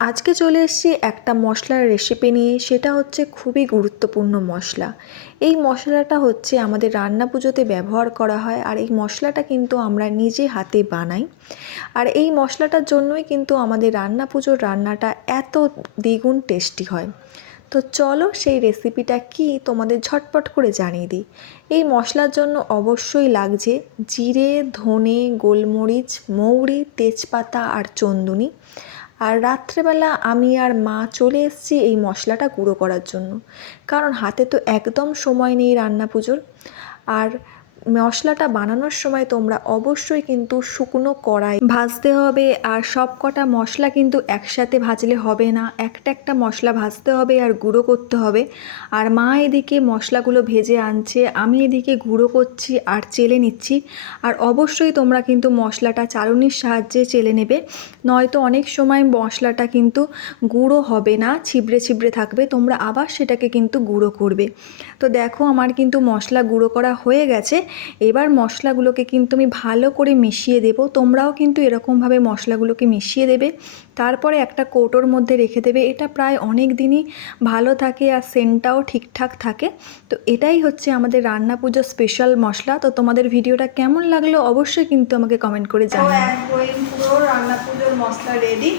আজকে চলে এসেছি একটা মশলার রেসিপি নিয়ে। সেটা হচ্ছে খুবই গুরুত্বপূর্ণ মশলা। এই মশলাটা হচ্ছে আমাদের রান্না পুজোতে ব্যবহার করা হয়, আর এই মশলাটা কিন্তু আমরা নিজে হাতে বানাই। আর এই মশলাটার জন্যই কিন্তু আমাদের রান্না পুজোর রান্নাটা এত দ্বিগুণ টেস্টি হয়। তো চলো সেই রেসিপিটা কি তোমাদের ঝটপট করে জানিয়ে দিই। এই মশলার জন্য অবশ্যই লাগছে জিরে, ধনে, গোলমরিচ, মৌরি, তেজপাতা আর চন্দনী। আর রাত্রেবেলা আমি আর মা চলে এসেছি এই মশলাটা গুঁড়ো করার জন্য, কারণ হাতে তো একদম সময় নেই রান্না পুজোর। আর মশলাটা বানানোর সময় তোমরা অবশ্যই কিন্তু শুকনো কড়াই ভাজতে হবে। আর সব কটা মশলা কিন্তু একসাথে ভাজলে হবে না, একটা একটা মশলা ভাজতে হবে আর গুঁড়ো করতে হবে। আর মা এদিকে মশলাগুলো ভেজে আনছে, আমি এদিকে গুঁড়ো করছি আর চেলে নিচ্ছি। আর অবশ্যই তোমরা কিন্তু মশলাটা চালনির সাহায্যে চেলে নেবে, নয়তো অনেক সময় মশলাটা কিন্তু গুঁড়ো হবে না, ছিবড়ে ছিবড়ে থাকবে, তোমরা আবার সেটাকে কিন্তু গুঁড়ো করবে। তো দেখো আমার কিন্তু মশলা গুঁড়ো করা হয়ে গেছে। এবার মশলাগুলোকে কিন্তু আমি ভালো করে মিশিয়ে দেব। তোমরাও কিন্তু এরকমভাবে মশলাগুলোকে মিশিয়ে দেবে, তারপরে একটা কৌটোর মধ্যে রেখে দেবে। এটা প্রায় অনেক দিনই ভালো থাকে আর সেন্টটাও ঠিকঠাক থাকে। তো এটাই হচ্ছে আমাদের রান্না পুজোর স্পেশাল মশলা। তো তোমাদের ভিডিওটা কেমন লাগলো অবশ্যই কিন্তু আমাকে কমেন্ট করে জানিও। এক বয়ম পুরো রান্না পুজোর মশলা রেডি।